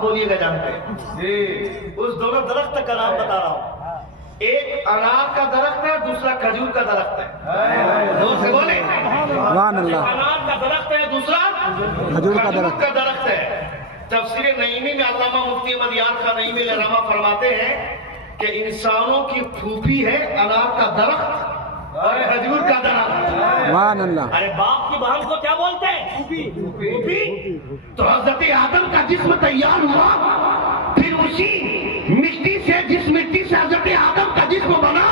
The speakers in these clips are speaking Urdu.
آپ بولیے گا جانتے ہیں جی؟ اس دونوں درخت کا نام بتا رہا ہوں، ایک انار کا درخت ہے، دوسرا کھجور کا درخت ہے۔ زور سے بولے، انار کا درخت ہے، دوسرا کھجور کا درخت ہے۔ تفسیر نعیمی میں علامہ مفتی احمد یار خان نعیمی رحمہ فرماتے ہیں کہ انسانوں کی پھوپھی ہے انار کا درخت اور کھجور کا درخت۔ سبحان اللہ۔ ارے باپ کی بہن کو کیا بولتے ہیں؟ پھوپھی۔ تو حضرت آدم کا جسم تیار ہوا، پھر اسی مٹی سے، جس مٹی سے حضرت آدم کا جسم بنا،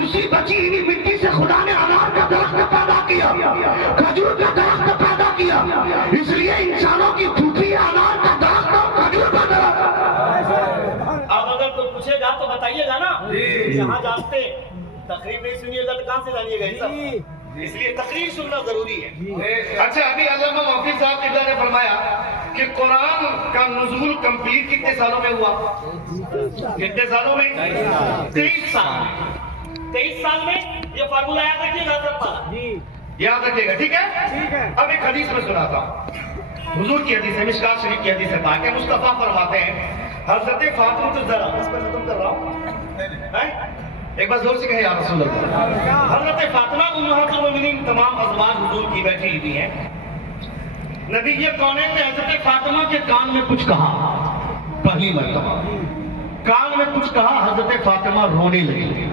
اسی بچی ہوئی مٹی سے خدا نے انار کا درخت پیدا کیا، کھجور کا درخت پیدا کیا۔ اس لیے انسانوں کی پھوپھی انار کا درخت اور کھجور کا درخت۔ اب اگر کوئی پوچھے گا تو بتائیے گا نا، یہاں جانتے تقریر نہیں سنیے گا تو کہاں سے جانیے گا؟ اس لیے تقریر سننا ضروری ہے۔ اچھا، ابھی علامہ مفتی صاحب قبلہ نے فرمایا کہ قرآن کا نزول کمپلیٹ کتنے سالوں میں ہوا؟ کتنے سالوں میں؟ 23 سال۔ 23 سال میں یہ فارمولہ یاد رکھیے گا، یاد رکھیے گا، ٹھیک ہے؟ اب ایک حدیث میں سناتا ہوں، حضور کی حدیث ہے، مشکات شریف کی حدیث ہے، تاکہ مصطفیٰ فرماتے ہیں حضرت فاطمہ الزہرا، اس پر ختم کر رہا ہوں، ایک بار زور سے کہے یا رسول اللہ۔ حضرت فاطمہ امہات المومنین تمام ازواج حضور کی بیٹھی ہوئی ہیں، نبی یہ کونین نے حضرت فاطمہ کے کان میں کچھ کہا، پہلی مرتبہ کان میں کچھ کہا، حضرت فاطمہ رونے لگی۔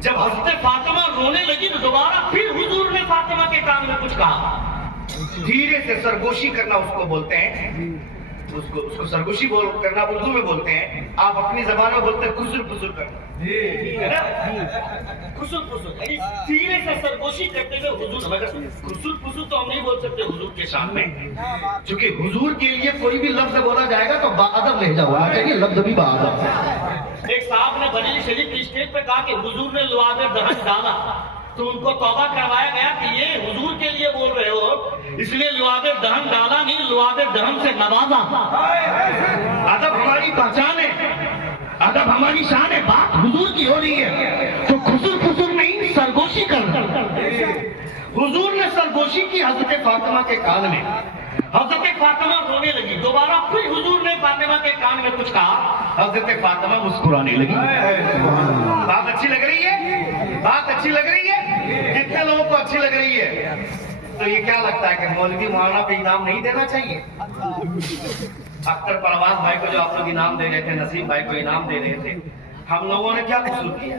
جب حضرت فاطمہ رونے لگی تو دوبارہ پھر حضور نے فاطمہ کے کان میں کچھ کہا، دھیرے سے سرگوشی کرنا اس کو بولتے ہیں، اس کو سرگوشی کرنا اردو میں بولتے ہیں، آپ اپنی زبان میں بولتے ہیں خسر پسر کرنا، خسر پسر یعنی دھیرے سے سرگوشی کرتے ہوئے حضور، مگر خسر پسر تو ہم نہیں بول سکتے حضور کے شان میں، چونکہ حضور کے لیے کوئی بھی لفظ بولا جائے گا تو باادب لہجہ ہونا چاہیے، لفظ بھی باادب۔ ایک صاحب نے بریلی شریف کی اسٹیج پہ کہا کہ حضور نے لعاب دہن ڈالا، تو ان کو توبہ کروایا گیا کہ یہ حضور کے لیے بول رہے ہو، اس لیے لعاب دہن ڈالا نہیں، لعاب دہن سے نوازا۔ ادب ہماری پہچان ہے، ادب ہماری شان ہے، بات حضور کی ہو رہی ہے تو خسر خسر نہیں، سرگوشی کر۔ حضور نے سرگوشی کی حضرت فاطمہ کے کان میں، حضرت فاطمہ رونے لگی، دوبارہ پھر حضور نے فاطمہ کے کان میں کچھ کہا، حضرت فاطمہ مسکرانے لگی۔ بات اچھی لگ رہی ہے؟ بات اچھی لگ رہی ہے؟ کتنے لوگوں کو اچھی لگ رہی ہے؟ تو یہ کیا لگتا ہے کہ مولوی مولانا پہ انعام نہیں دینا چاہیے؟ اختر پروان بھائی کو جو آپ لوگ انعام دے رہے تھے، نسیم بھائی کو انعام دے رہے تھے، ہم لوگوں نے کیا قصور کیا؟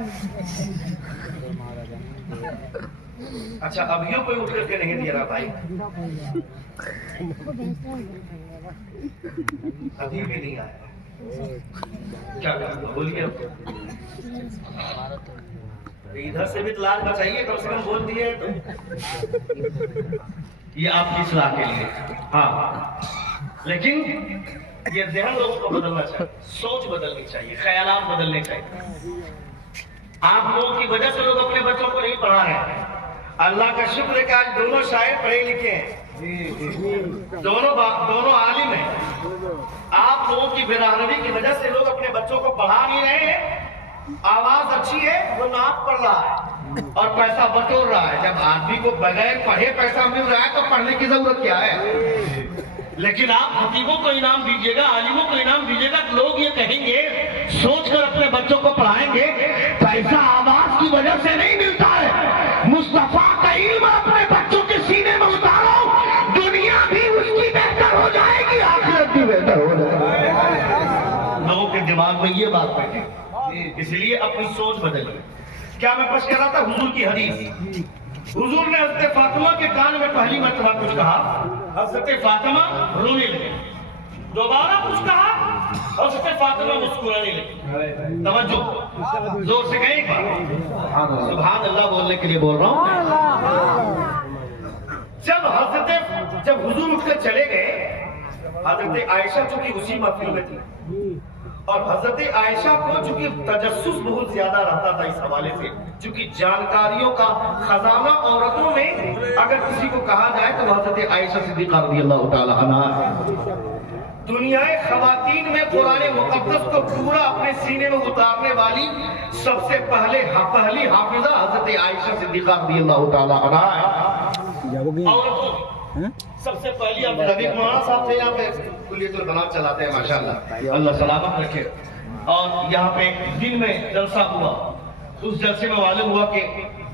اچھا، ابھیوں کوئی اٹھ کر کے نہیں دے رہا بھائی، ابھی بھی نہیں آیا، کیا کرنا بولیے؟ ادھر سے بھی تلاش بچائیے، کم سے کم بول دیے تو یہ آپ کی اصلاح کے لیے۔ ہاں، لیکن یہ ذہن لوگوں کو بدلنا چاہیے، سوچ بدلنی چاہیے، خیالات بدلنے چاہیے۔ آپ لوگوں کی وجہ سے لوگ اپنے بچوں کو نہیں پڑھا رہے ہیں، اللہ کا شکر ہے کہ آج دونوں شاعر پڑھے لکھے ہیں، دونوں عالم ہیں۔ آپ لوگوں کی برادری کی وجہ سے لوگ اپنے بچوں کو پڑھا نہیں رہے ہیں، آواز اچھی ہے، وہ نعت پڑھ رہا ہے اور پیسہ بٹور رہا ہے۔ جب آدمی کو بغیر پڑھے پیسہ مل رہا ہے تو پڑھنے کی ضرورت کیا ہے؟ لیکن آپ خطیبوں کو انعام دیجیے گا، عالموں کو انعام دیجیے گا، لوگ یہ کہیں گے، سوچ کر اپنے بچوں کو پڑھائیں گے، پیسہ آواز کی وجہ سے نہیں ملتا ہے، مصطفیٰ کا علم اپنے بچوں کے سینے میں اتارو، دنیا بھی اس کی بہتر ہو جائے گی، آخرت بھی بہتر ہو جائے گی۔ لوگوں کے دماغ میں یہ بات بیٹھے، اس لیے اپنی سوچ بدلیے۔ کیا میں پیش کر رہا تھا؟ حضور کی حدیث۔ حضور نے حضرت فاطمہ کے کان میں پہلی مرتبہ کچھ کہا، حضرت فاطمہ رونے لگی، دوبارہ کچھ کہا، حضرت فاطمہ مسکرانے لگی۔ توجہ، زور سے کہیں ایک بار سبحان اللہ بولنے کے لیے بول رہا ہوں۔ جب حضور اٹھ کر چلے گئے، حضرت عائشہ چونکہ اسی محفل میں تھی، اور حضرت عائشہ کو چونکہ تجسس بہت زیادہ رہتا تھا اس حوالے سے، چونکہ جانکاریوں کا خزانہ عورتوں میں اگر کسی کو کہا جائے تو حضرت عائشہ صدیقہ رضی اللہ تعالی عنہا۔ دنیا خواتین میں قرآن مقدس کو پورا اپنے سینے میں اتارنے والی سب سے پہلی حافظہ حضرت عائشہ صدیقہ رضی اللہ تعالی عنہا ہے۔ سب سے پہلی آپ نبی مولانا صاحب تھے یہاں پہ کلیت البنات چلاتے ہیں ماشاءاللہ، اللہ سلامت رکھے. اور یہاں پہ دن میں جلسہ ہوا، اس جلسے میں معلوم ہوا کہ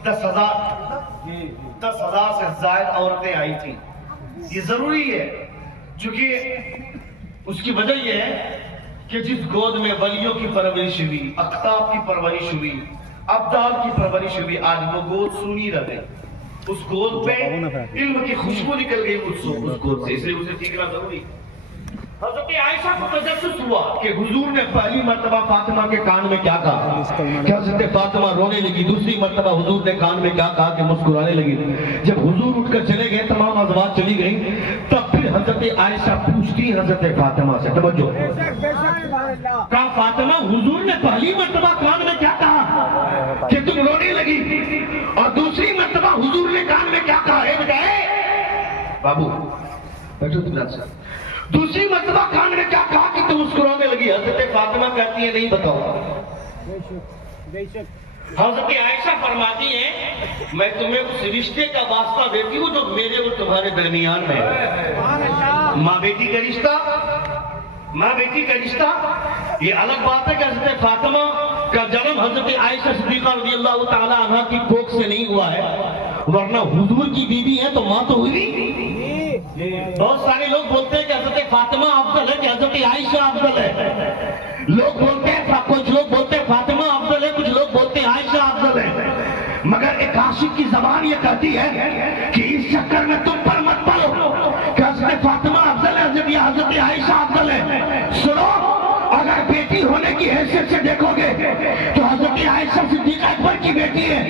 10,000 سے زائد عورتیں آئی تھیں. یہ ضروری ہے چونکہ اس کی وجہ یہ ہے کہ جس گود میں ولیوں کی پرورش ہوئی، اقطاب کی پرورش ہوئی، ابدال کی پرورش ہوئی، آج وہ گود سونی رہے. اس گود پہ علم کی خوشبو نکل گئی اس گود سے، اس لیے اسے ٹھیکنا ضروری. حضرت عائشہ کو تجسس ہوا کہ حضور نے پہلی مرتبہ فاطمہ کے کان میں کیا کہا کہ حضرت فاطمہ رونے لگی. دوسری مرتبہ حضور نے کان میں کیا کہا کہ مسکرانے لگی. جب حضور اٹھ کر چلے گئے، تمام ازواج چلی گئیں، تب پھر حضرت عائشہ پوچھتی حضرت فاطمہ سے، توجہ، کہا فاطمہ حضور نے پہلی مرتبہ کان میں کیا کہا کہ تم رونے لگی، اور دوسری مرتبہ حضور نے کان میں کیا کہا؟ اے بیٹے بابو بیٹھو تم سے، دوسری مرتبہ کان نے کیا کہا کہ تم مسکرانے لگی؟ حضرت فاطمہ کہتی ہے نہیں بتاؤ. حضرت عائشہ فرماتی ہیں میں تمہیں اس رشتے کا واسطہ دیتی ہوں جو میرے اور تمہارے درمیان میں ہے. ماں بیٹی کا رشتہ، ماں بیٹی کا رشتہ یہ الگ بات ہے کہ حضرت فاطمہ کا جنم حضرت عائشہ صدیقہ رضی اللہ تعالی عنہ کی کوکھ سے نہیں ہوا ہے، ورنہ حضور کی بیوی ہے تو ماں تو ہوئی. بہت سارے لوگ بولتے ہیں کہ حضرت فاطمہ افضل ہے کہ حضرت عائشہ افضل ہے. لوگ بولتے ہیں، کچھ لوگ بولتے ہیں فاطمہ افضل ہے، کچھ لوگ بولتے ہیں عائشہ افضل ہے. مگر ایک عاشق کی زبان یہ کہتی ہے کہ اس چکر میں تم پر مت پڑو کہ حضرت فاطمہ افضل ہے یا حضرت عائشہ افضل ہے. سنو، اگر بیٹی ہونے کی حیثیت سے دیکھو گے تو حضرت عائشہ صدیقہ اکبر کی بیٹی ہے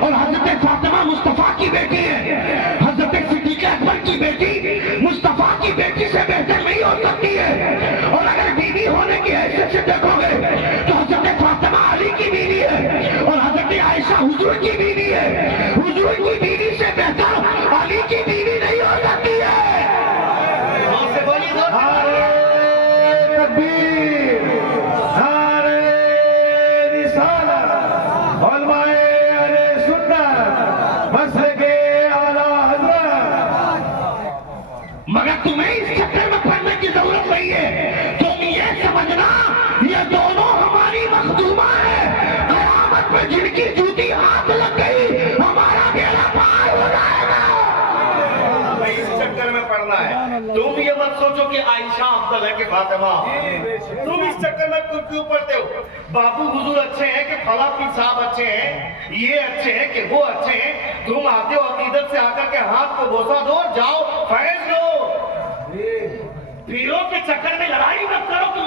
اور حضرت فاطمہ مصطفیٰ کی بیٹی ہے. حضرت صدیقہ اکبر کی بیٹی مصطفیٰ کی بیٹی سے بہتر نہیں ہو سکتی ہے. اور اگر بیوی ہونے کی حیثیت سے دیکھو گے تو حضرت فاطمہ علی کی بیوی ہے اور حضرت عائشہ حضور کی بیوی ہے. حضور کی بیوی سے بہتر علی کی بیوی نہیں ہو سکتی ہے. مگر تمہیں اس چکر میں پڑھنے کی ضرورت نہیں ہے. تم یہ سمجھنا یہ دونوں ہماری مخدومہ ہیں، قیامت میں جن کی جوتی ہاتھ لگ گئی ہمارا بیڑا پار ہو جائے گا. اس چکر میں پڑھنا ہے. تم یہ مت سوچو کہ عائشہ افضل ہے کہ فاطمہ. تم اس چکر میں کیوں پڑھتے ہو؟ بابو حضور اچھے ہیں کہ فلاں پیر صاحب اچھے ہیں، یہ اچھے ہیں کہ وہ اچھے ہیں. تم آتے ہو عقیدت سے آ کر کے ہاتھ کو بوسہ دو، جاؤ فیض لو. پیروں کے چکر میں لڑائی مت کرو کہ